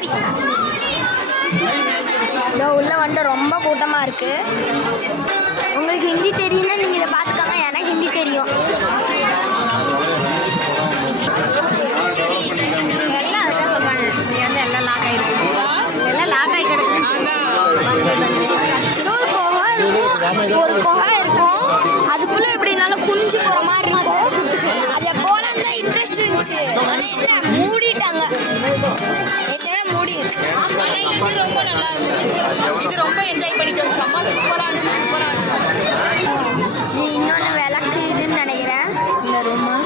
Ice cream. இதோ உள்ள வந்துட்டு ரொம்ப கூட்டமாக இருக்குது. உங்களுக்கு ஹிந்தி தெரியும்னா நீங்கள் இதை பார்த்துக்காங்க. எனக்கு ஹிந்தி தெரியும். எல்லாம் அதுதான் சொல்கிறாங்க. இங்கே வந்து எல்லாம் லாக் ஆகிருக்கு. எல்லாம் லாக் ஆகி கிடக்குது. ஸோ ஒரு குகை இருக்கும். அதுக்குள்ளே எப்படினாலும் குஞ்சு போகிற மாதிரி இருக்கும். அதை போகலான்னு தான் இன்ட்ரெஸ்ட் இருந்துச்சு. ஆனால் என்ன மூடிட்டாங்க. ஏற்கனவே மூடி இருக்கு. ஆனால் இது ரொம்ப நல்லா இருந்துச்சு. இது ரொம்ப என்ஜாய் பண்ணிட்டு வந்துச்சு. அம்மா சூப்பராக இருந்துச்சு. சூப்பராக இருந்துச்சு. இன்னொன்று விளக்கு இதுன்னு நினைக்கிறேன் இந்த ரூமு.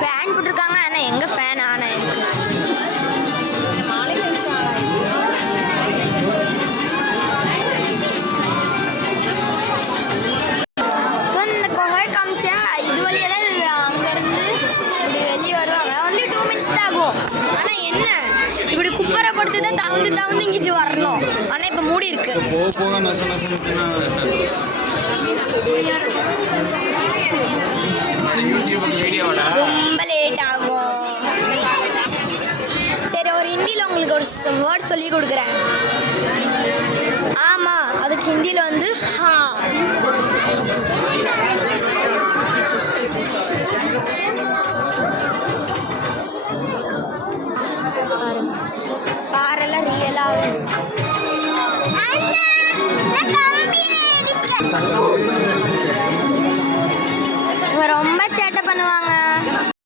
ஃபேன் போட்டிருக்காங்க. ஆனால் எங்கே ஃபேன் ஆன இருக்கு. ஸோ இந்த குகை காமிச்சேன். இது வழியாக தான் அங்கேருந்து இப்படி வெளியே வருவாங்க. ஒன்லி 2 minutes தான் ஆகும். ஆனால் என்ன இப்படி குக்கரை படுத்து தான் தவுந்து இங்கிட்டு வரணும். ஆனால் இப்போ மூடி இருக்கு. ரொம்ப லேட் ஆகும். சரி, ஒரு ஹிந்தியில் உங்களுக்கு ஒரு வேர்ட் சொல்லி கொடுக்குறேன். ஆமாம், அதுக்கு ஹிந்தியில் வந்து ஹா. பாரெல்லாம் ரியலாக ரொம்ப சேட்டை பண்ணுவாங்க.